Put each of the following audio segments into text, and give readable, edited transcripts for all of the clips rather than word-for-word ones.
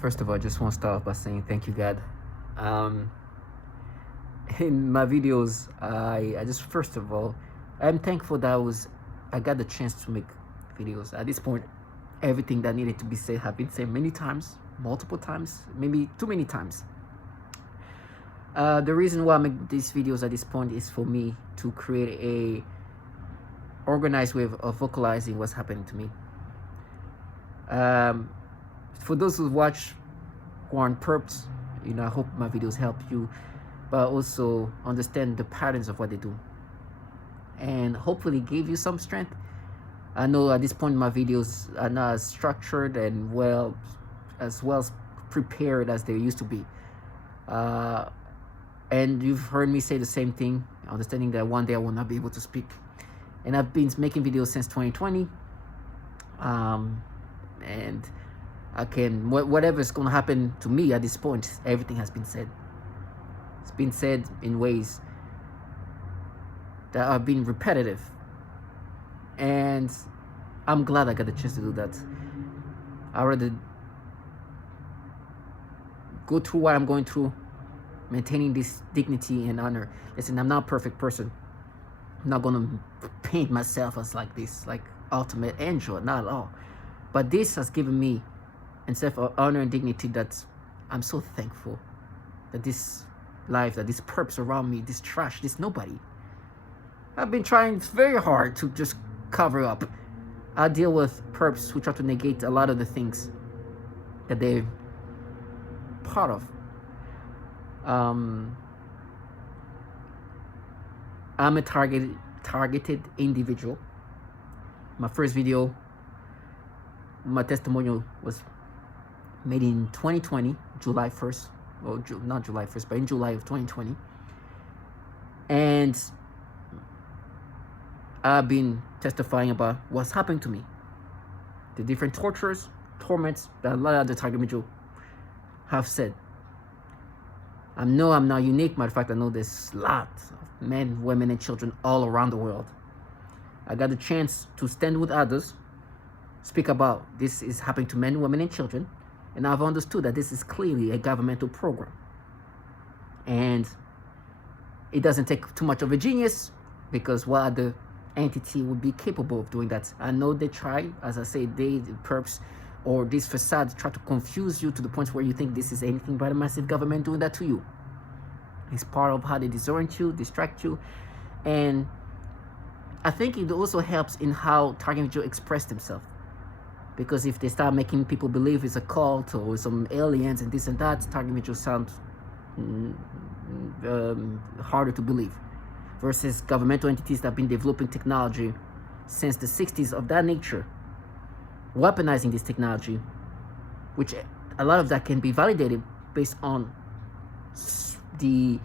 First of all, I just want to start off by saying thank you, God. Um, in my videos, I just first of all, I'm thankful that I got the chance to make videos. At this point, everything that needed to be said have been said many times, multiple times, maybe too many times. The reason why I make these videos at this point is for me to create a organized way of vocalizing what's happening to me. For those who watch who are on perps, I hope my videos help you, but also understand the patterns of what they do, and hopefully give you some strength. I know at this point my videos are not as structured and well as prepared as they used to be. And you've heard me say the same thing, understanding that one day I will not be able to speak. And I've been making videos since 2020. And I can, whatever's going to happen to me at this point, everything has been said. It's been said in ways that are being repetitive. And I'm glad I got the chance to do that. I rather go through what I'm going through, maintaining this dignity and honor. Listen, I'm not a perfect person. I'm not gonna paint myself as like this, like ultimate angel, not at all. But this has given me a sense of honor and dignity that I'm so thankful that this life, that this perps around me, this trash, this nobody. I've been trying very hard to just cover up. I deal with perps who try to negate a lot of the things that they're part of. I'm a targeted individual. My first video, my testimonial was made in 2020, July 1st, or not July 1st, but in July of 2020. And I've been testifying about what's happened to me, the different tortures, torments that a lot of the target individuals have said. I know I'm not unique. Matter of fact, I know there's lots of men, women, and children all around the world. I got the chance to stand with others, speak about this is happening to men, women, and children, and I've understood that this is clearly a governmental program. And it doesn't take too much of a genius, because what other entity would be capable of doing that? I know they try, as I say, the perps or these facades try to confuse you to the point where you think this is anything but a massive government doing that to you. It's part of how they disorient you, distract you. And I think it also helps in how target individuals express themselves. Because if they start making people believe it's a cult or some aliens and this and that, target individuals sound harder to believe. Versus governmental entities that have been developing technology since the 60s of that nature, weaponizing this technology, which a lot of that can be validated based on the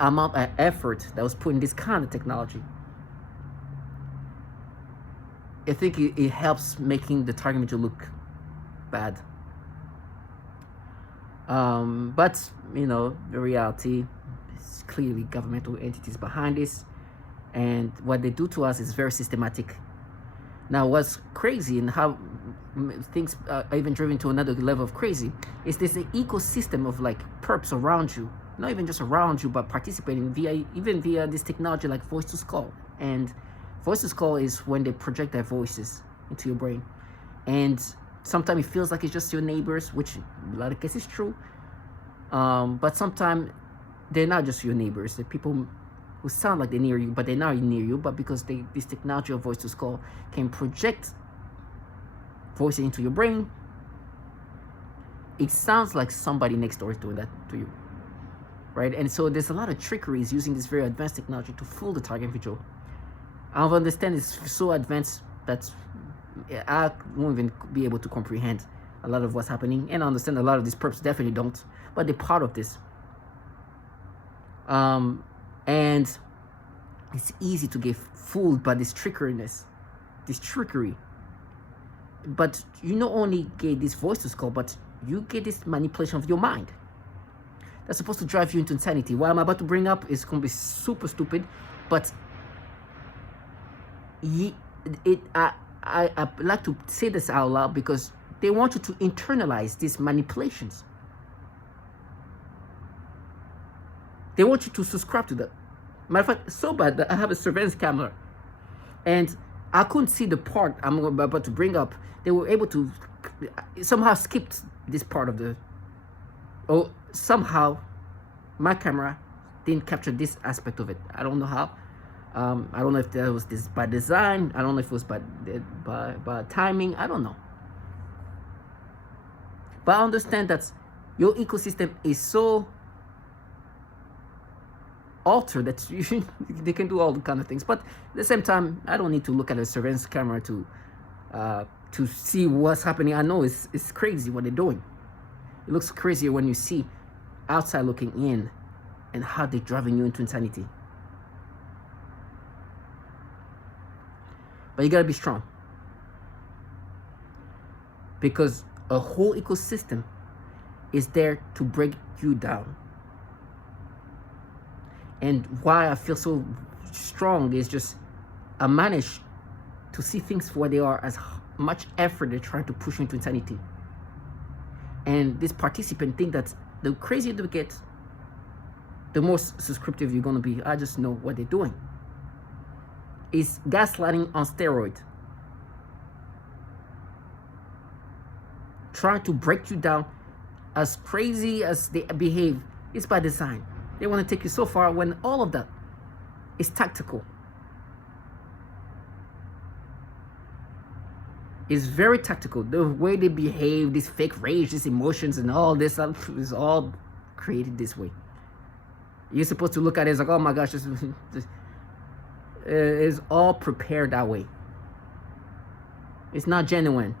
amount of effort that was put in this kind of technology. I think it helps making the target individual look bad. But the reality is clearly governmental entities behind this, and what they do to us is very systematic. Now, what's crazy and how things are even driven to another level of crazy is there's an ecosystem of like perps around you, not even just around you, but participating via this technology like voice to skull. And voice to skull is when they project their voices into your brain, and sometimes it feels like it's just your neighbors, which in a lot of cases is true. But sometimes they're not just your neighbors. They're people who sound like they're near you, but they're not near you. But because this technology of voice to skull can project voices into your brain, it sounds like somebody next door is doing that to you, right? And so there's a lot of trickeries using this very advanced technology to fool the target individual. I understand it's so advanced that I won't even be able to comprehend a lot of what's happening, and I understand a lot of these perps definitely don't, but they're part of this. And it's easy to get fooled by this trickery. But you not only get this voice to skull, but you get this manipulation of your mind that's supposed to drive you into insanity. What I'm about to bring up is going to be super stupid, but I like to say this out loud because They want you to internalize these manipulations. They want you to subscribe to that. Matter of fact, so bad that I have a surveillance camera, and I couldn't see the part I'm about to bring up. They were able to somehow skipped this part of the, or somehow my camera didn't capture this aspect of it. I don't know how. I don't know if that was this by design. I don't know if it was by timing. I don't know. But I understand that your ecosystem is so altered that they can do all the kind of things. But at the same time, I don't need to look at a surveillance camera to see what's happening. I know it's crazy what they're doing. It looks crazier when you see outside looking in and how they're driving you into insanity. But you gotta be strong, because a whole ecosystem is there to break you down. And why I feel so strong is just I manage to see things for what they are, as much effort they're trying to push you into insanity. And this participant think that the crazier they get, the more subscriptive you're gonna be. I just know what they're doing. It's gaslighting on steroids. Trying to break you down. As crazy as they behave, it's by design. They want to take you so far when all of that is tactical. It's very tactical. The way they behave, this fake rage, these emotions and all this is all created this way. You're supposed to look at it as like, oh my gosh, this is all prepared that way. It's not genuine.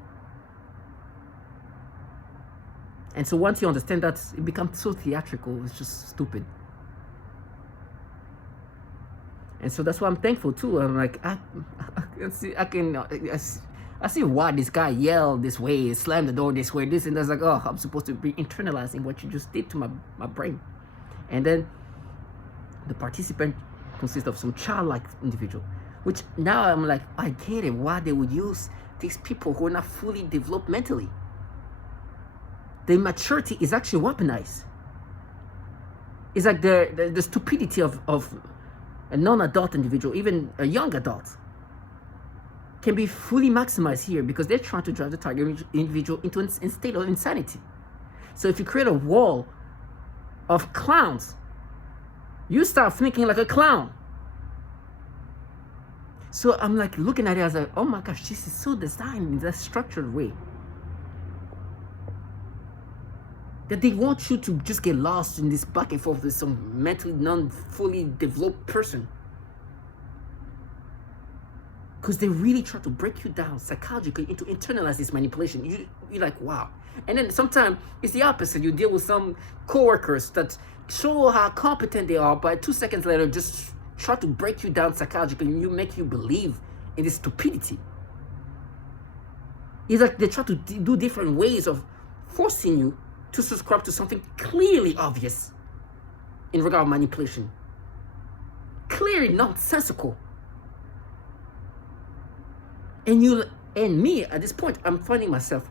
And so once you understand that, it becomes so theatrical. It's just stupid. And so that's why I'm thankful too. I'm like, I see why this guy yelled this way, slammed the door this way, this and that's. Like, oh, I'm supposed to be internalizing what you just did to my brain. And then the participant consists of some childlike individual, which now I'm like, I get it, why they would use these people who are not fully developed mentally. The maturity is actually weaponized. It's like the stupidity of a non-adult individual, even a young adult, can be fully maximized here because they're trying to drive the target individual into a state of insanity. So if you create a wall of clowns, you start thinking like a clown. So I'm like looking at it as like, oh my gosh, this is so designed in that structured way that they want you to just get lost in this back and forth with some mentally non-fully developed person. Because they really try to break you down psychologically into internalize this manipulation. You're like, wow. And then sometimes it's the opposite. You deal with some coworkers that show how competent they are, but 2 seconds later just try to break you down psychologically and make you believe in this stupidity. It's like they try to do different ways of forcing you to subscribe to something clearly obvious in regard to manipulation. Clearly nonsensical. And me, at this point, I'm finding myself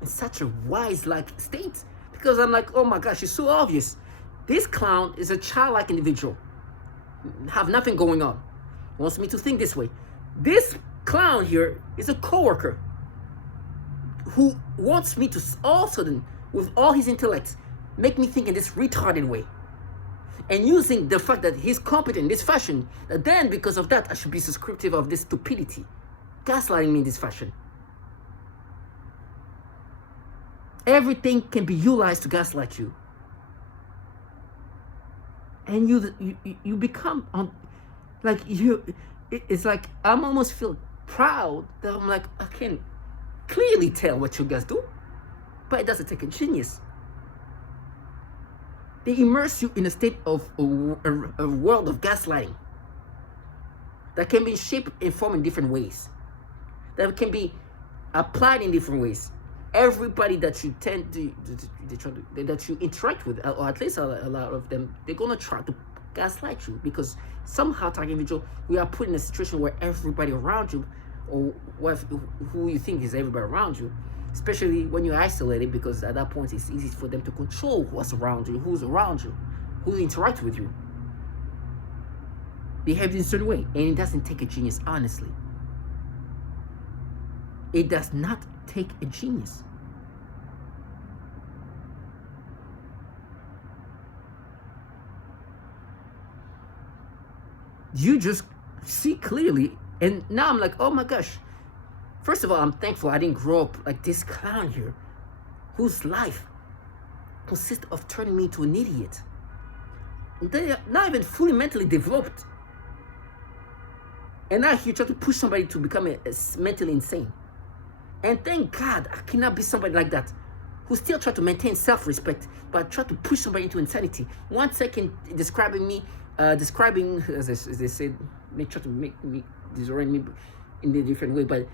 in such a wise-like state because I'm like, oh my gosh, it's so obvious. This clown is a childlike individual, have nothing going on, wants me to think this way. This clown here is a coworker who wants me to all of a sudden, with all his intellect, make me think in this retarded way. And using the fact that he's competent in this fashion, that then because of that, I should be subscriptive of this stupidity. Gaslighting me in this fashion. Everything can be utilized to gaslight you. And you become like it's like I'm almost feel proud that I'm like, I can clearly tell what you guys do, but it doesn't take a genius. They immerse you in a state of a world of gaslighting that can be shaped and formed in different ways, that can be applied in different ways. Everybody that you tend to that you interact with, or at least a lot of them, they're gonna try to gaslight you because somehow, target individual, we are put in a situation where everybody around you, or who you think is everybody around you, especially when you're isolated, because at that point it's easy for them to control what's around you, who's around you, who interacts with you, behave in a certain way. And it doesn't take a genius, honestly. It does not take a genius. You just see clearly. And now I'm like, oh my gosh. First of all, I'm thankful I didn't grow up like this clown here, whose life consists of turning me into an idiot. They're not even fully mentally developed. And now you try to push somebody to become mentally insane. And thank God I cannot be somebody like that, who still try to maintain self-respect, but try to push somebody into insanity. 1 second describing me, as they said, they try to make me disorient me in a different way, but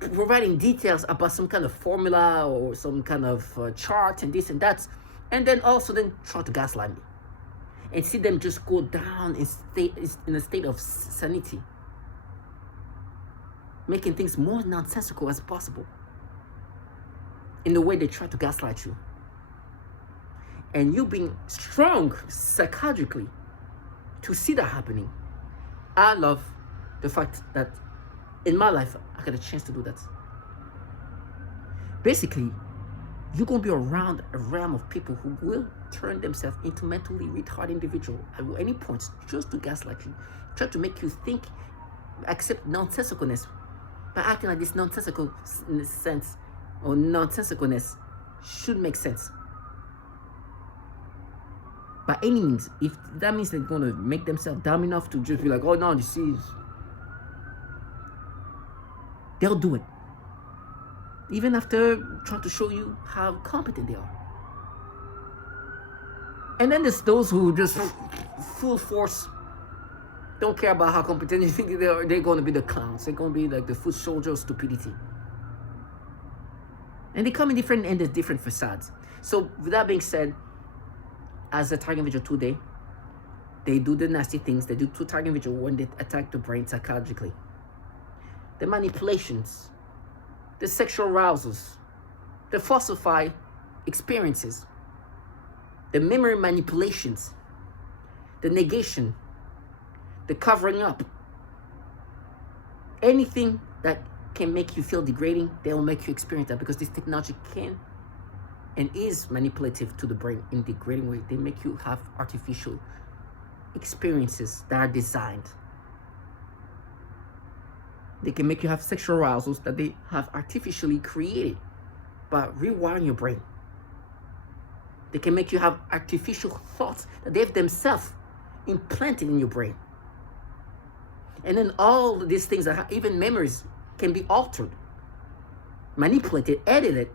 providing details about some kind of formula or some kind of chart and this and that, and then also then try to gaslight me and see them just go down in a state of sanity, making things more nonsensical as possible in the way they try to gaslight you. And you being strong psychologically to see that happening. I love the fact that in my life I got a chance to do that. Basically, you're going to be around a realm of people who will turn themselves into mentally retarded individuals at any point, just to gaslight you, try to make you think, accept nonsensicalness, by acting like this nonsensical sense or nonsensicalness should make sense. By any means, if that means they're going to make themselves dumb enough to just be like, oh no, this is, they'll do it. Even after trying to show you how competent they are. And then there's those who just full force don't care about how competent you think they're going to be the clowns. They're going to be like the foot soldier of stupidity. And they come in different, and there's different facades. So with that being said, as a target individual today, they do the nasty things. They do to target individual when they attack the brain psychologically. The manipulations, the sexual arousals, the falsify experiences, the memory manipulations, the negation, the covering up. Anything that can make you feel degrading, they will make you experience that, because this technology can and is manipulative to the brain in a degrading way. They make you have artificial experiences that are designed. They can make you have sexual arousals that they have artificially created by rewiring your brain. They can make you have artificial thoughts that they've themselves implanted in your brain. And then all these things, even memories, can be altered, manipulated, edited,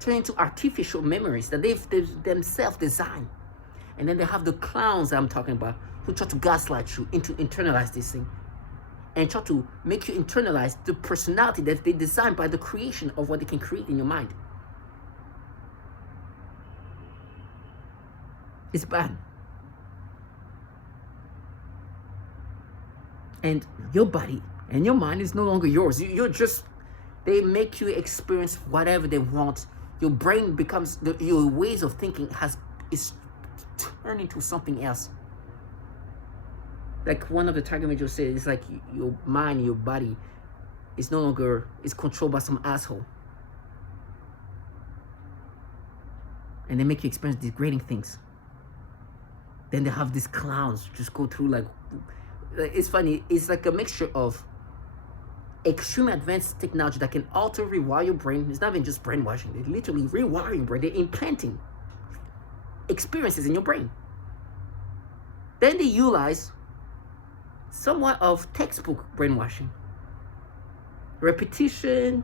turned into artificial memories that they've themselves designed. And then they have the clowns I'm talking about, who try to gaslight you into internalize this thing and try to make you internalize the personality that they designed by the creation of what they can create in your mind. It's bad. And your body and your mind is no longer yours. You're just, they make you experience whatever they want. Your brain becomes, your ways of thinking is turned into something else. Like one of the target individuals said, it's like your mind, your body is no longer, is controlled by some asshole. And they make you experience degrading things. Then they have these clowns just go through like, it's funny, it's like a mixture of extreme advanced technology that can alter, rewire your brain. It's not even just brainwashing. They literally rewire your brain. They're implanting experiences in your brain. Then they utilize somewhat of textbook brainwashing. Repetition,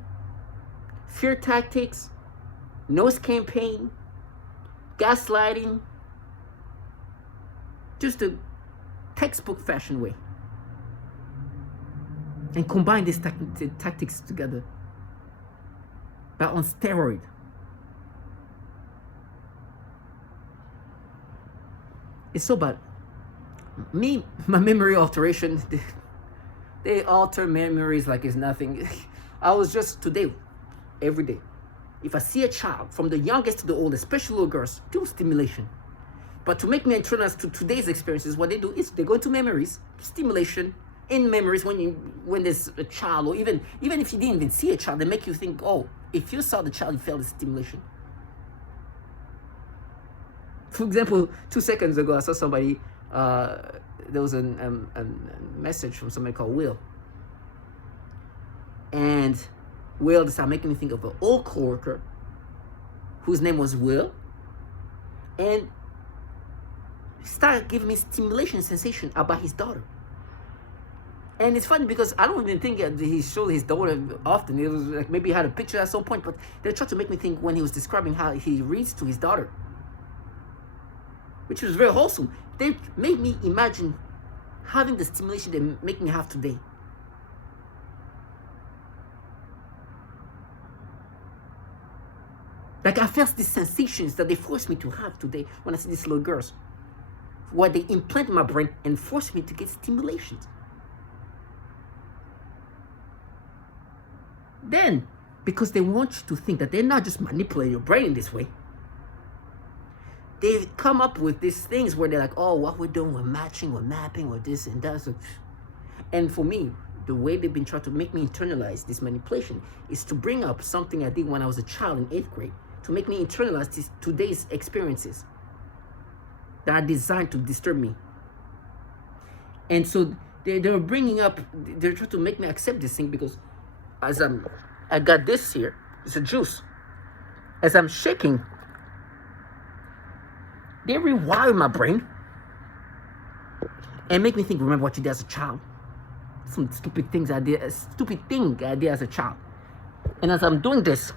fear tactics, nose campaign, gaslighting. Just a textbook fashion way. And combine these tactics together. But on steroid. It's so bad. My memory alteration, they alter memories like it's nothing. I was just today every day. If I see a child, from the youngest to the oldest, especially little girls, do stimulation. But to make me internalize to today's experiences, what they do is they go into memories, stimulation in memories when there's a child, or even if you didn't even see a child, they make you think, oh, if you saw the child, you felt the stimulation. For example, 2 seconds ago, I saw somebody, there was a message from somebody called Will. And Will decided making me think of an old coworker whose name was Will. And started giving me stimulation sensation about his daughter. And it's funny because I don't even think that he showed his daughter often. It was like maybe he had a picture at some point, but they tried to make me think when he was describing how he reads to his daughter, which was very wholesome. They made me imagine having the stimulation they make me have today. Like I felt these sensations that they forced me to have today when I see these little girls. What they implant in my brain and force me to get stimulations. Then, because they want you to think that they're not just manipulating your brain in this way, they've come up with these things where they're like, oh, what we're doing, we're matching, we're mapping, we're this and that. And for me, the way they've been trying to make me internalize this manipulation is to bring up something I did when I was a child in 8th grade, to make me internalize today's experiences that are designed to disturb me. And so they're bringing up, they're trying to make me accept this thing because as I got this here, it's a juice. As I'm shaking, they rewire my brain and make me think, remember what you did as a child. Some stupid thing I did as a child. And as I'm doing this,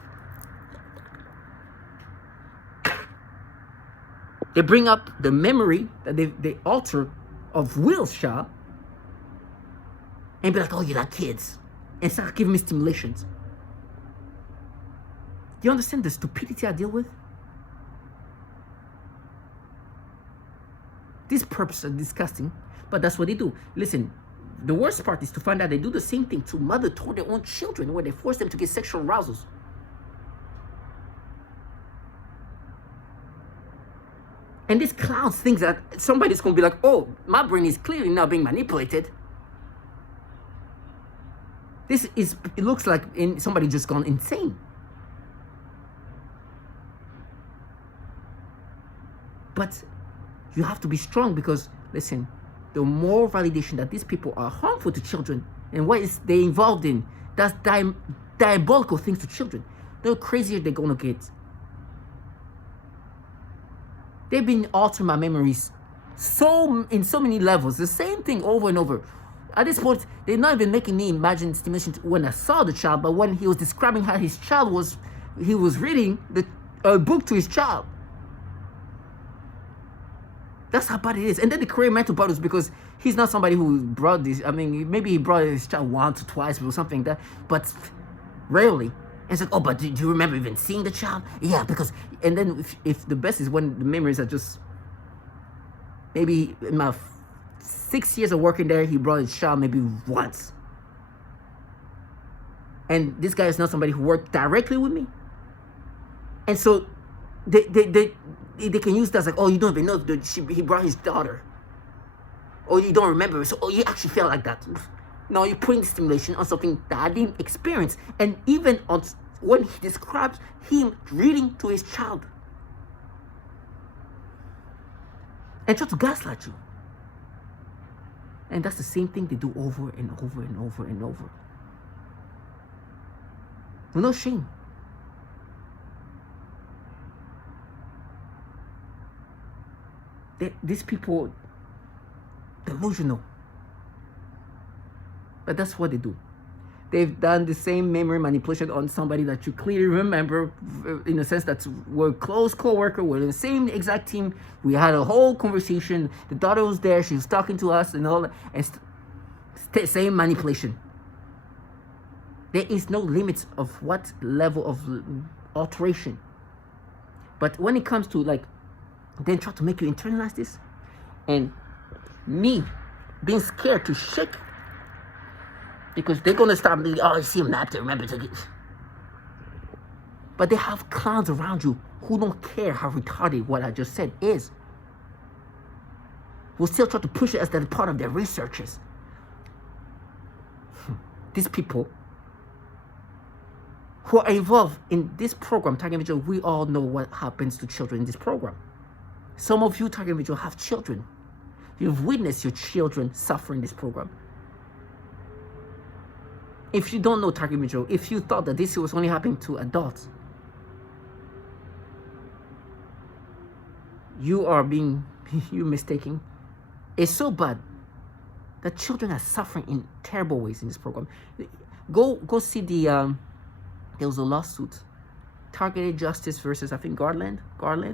they bring up the memory that they alter of Will's child and be like, oh, you like kids. And start giving me stimulations. Do you understand the stupidity I deal with? These purposes are disgusting, but that's what they do. Listen, the worst part is to find out they do the same thing to mother toward their own children, where they force them to get sexual arousals. And these clowns think that somebody's going to be like, oh, my brain is clearly now being manipulated. It looks like somebody just gone insane. But you have to be strong because, listen, the more validation that these people are harmful to children and what is they involved in, that's diabolical things to children, the crazier they're going to get. They've been altering my memories in so many levels, the same thing over and over. At this point, they're not even making me imagine stimulation when I saw the child, but when he was describing how his child was, he was reading a book to his child. That's how bad it is. And then the create mental battles because he's not somebody who brought this. I mean, maybe he brought his child once or twice or something like that, but rarely. And it's like, oh, but do you remember even seeing the child? Yeah, because, and then if the best is when the memories are just, maybe in my 6 years of working there, he brought his child maybe once. And this guy is not somebody who worked directly with me. And so they can use that as like, oh, you don't even know if he brought his daughter. Or you don't remember. So, oh, you actually felt like that. No, you're putting stimulation on something that I didn't experience. And even on when he describes him reading to his child. And try to gaslight you. And that's the same thing they do over and over and over and over. With no shame. These people, delusional. But that's what they do. They've done the same memory manipulation on somebody that you clearly remember, in the sense that we're a close co-worker, we're in the same exact team. We had a whole conversation. The daughter was there. She was talking to us and all that. And same manipulation. There is no limit of what level of alteration. But when it comes to like, then try to make you internalize this. And me being scared to shake. Because they're going to start being, oh, I see a map to remember to get. But they have clowns around you who don't care how retarded what I just said is. Will still try to push it as that part of their researches. These people who are involved in this program, Target Individual, we all know what happens to children in this program. Some of you, Target Individual, have children. You've witnessed your children suffer in this program. If you don't know Target Individual, if you thought that this was only happening to adults, you're mistaken. It's so bad that children are suffering in terrible ways in this program. Go see the there was a lawsuit, Targeted Justice versus, I think, Garland. I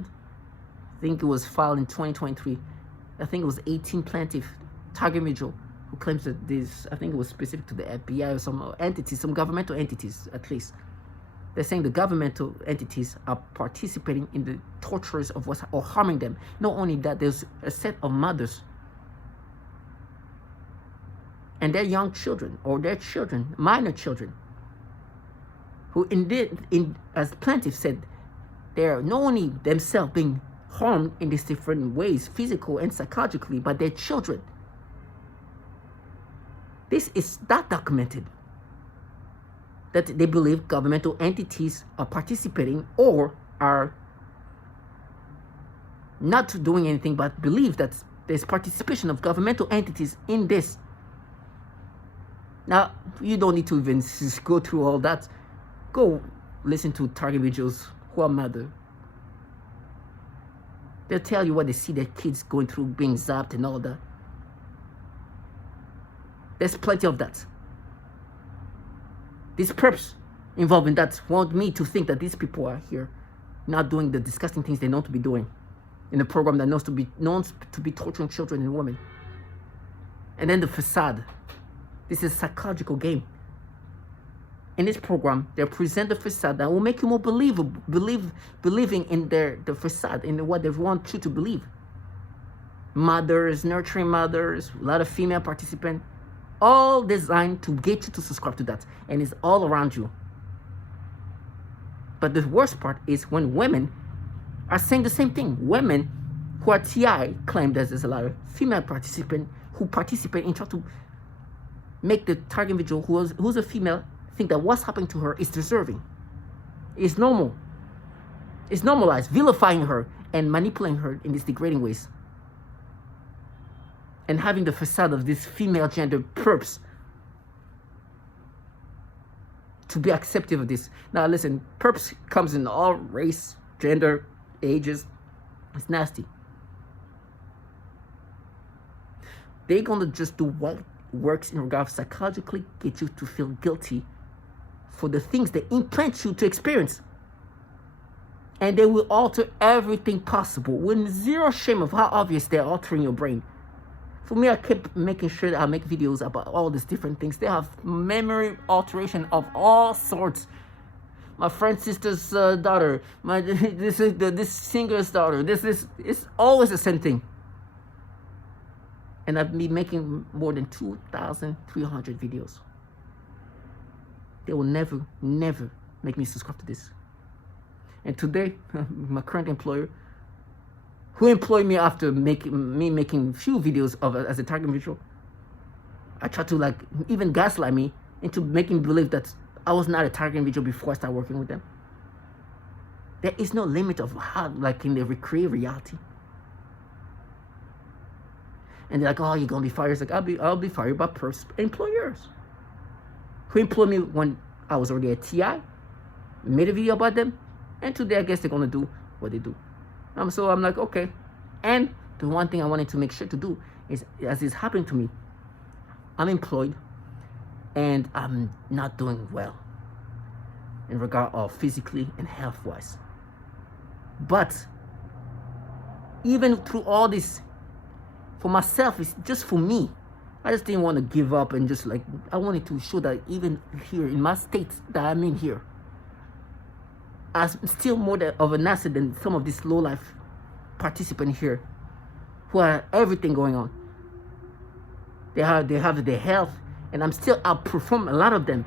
think it was filed in 2023. I think it was 18 plaintiffs, Target Individual, who claims that this, I think it was specific to the FBI or some entities, some governmental entities at least. They're saying the governmental entities are participating in the tortures of what's, or harming them. Not only that, there's a set of mothers and their young children, or their children, minor children, who as plaintiffs said, they're not only themselves being harmed in these different ways, physical and psychologically, but their children. This is not documented, that they believe governmental entities are participating or are not doing anything, but believe that there's participation of governmental entities in this. Now, you don't need to even go through all that. Go listen to Target Individuals who are mother. They'll tell you what they see their kids going through, being zapped and all that. There's plenty of that. These perps involved in that want me to think that these people are here not doing the disgusting things they know to be doing in a program that known to be torturing children and women. And then the facade. This is a psychological game. In this program, they present the facade that will make you more believing in the facade, in what they want you to believe. Mothers, nurturing mothers, a lot of female participants, all designed to get you to subscribe to that, and it's all around you. But the worst part is when women are saying the same thing. Women who are TI claim that there's a lot of female participants who participate in trying to make the target individual who's a female think that what's happening to her is deserving. It's normal. It's normalized, vilifying her and manipulating her in these degrading ways. And having the facade of these female gender perps to be accepting of this. Now listen, perps comes in all race, gender, ages. It's nasty. They're gonna just do what works in regards psychologically, get you to feel guilty for the things they implant you to experience. And they will alter everything possible with zero shame of how obvious they're altering your brain. For me, I kept making sure that I make videos about all these different things. They have memory alteration of all sorts. My friend's sister's daughter, this singer's daughter, it's always the same thing. And I've been making more than 2,300 videos. They will never make me subscribe to this. And today, my current employer, who employed me after making few videos as a target individual, I tried to even gaslight me into making me believe that I was not a target individual before I started working with them. There is no limit of how can they recreate reality. And they're like, oh, you're gonna be fired. It's like, I'll be fired by employers who employed me when I was already at TI, made a video about them, and today I guess they're gonna do what they do. So I'm like, okay. And the one thing I wanted to make sure to do is, as it's happening to me, I'm employed and I'm not doing well in regard of physically and health-wise. But even through all this, for myself, it's just for me. I just didn't want to give up and just I wanted to show that even here in my state that I'm in here, I'm still more of an asset than some of these low-life participants here who have everything going on. They have their health, and I'm still outperforming a lot of them.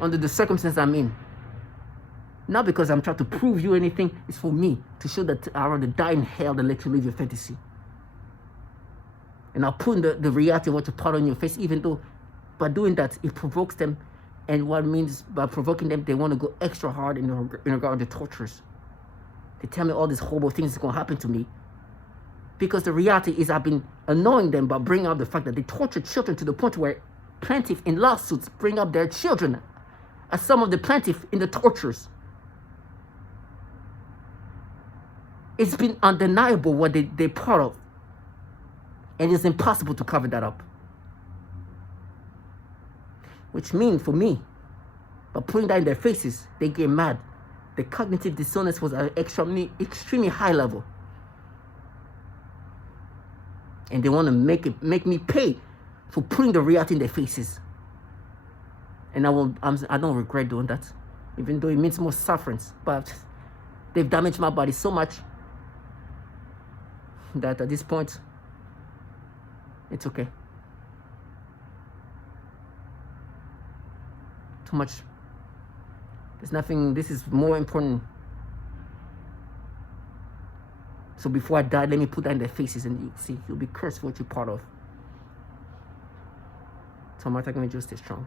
under the circumstance I'm in. Not because I'm trying to prove you anything. It's for me to show that I'd rather die in hell than let you live your fantasy. And I'll put the reality of what you put on your face, even though by doing that, it provokes them. And what means by provoking them, they want to go extra hard in regard to tortures. They tell me all these horrible things is going to happen to me. Because the reality is I've been annoying them by bringing up the fact that they torture children to the point where plaintiffs in lawsuits bring up their children as some of the plaintiffs in the tortures. It's been undeniable what they're part of. And it's impossible to cover that up. Which means, for me, by putting that in their faces, they get mad. The cognitive dissonance was at an extremely high level. And they want to make me pay for putting the reality in their faces. And I don't regret doing that, even though it means more sufferance. But they've damaged my body so much that at this point, it's okay. Too much. There's nothing. This is more important. So before I die, let me put that in their faces, and you see, you'll be cursed for what you're part of. So I'm not going to just stay strong.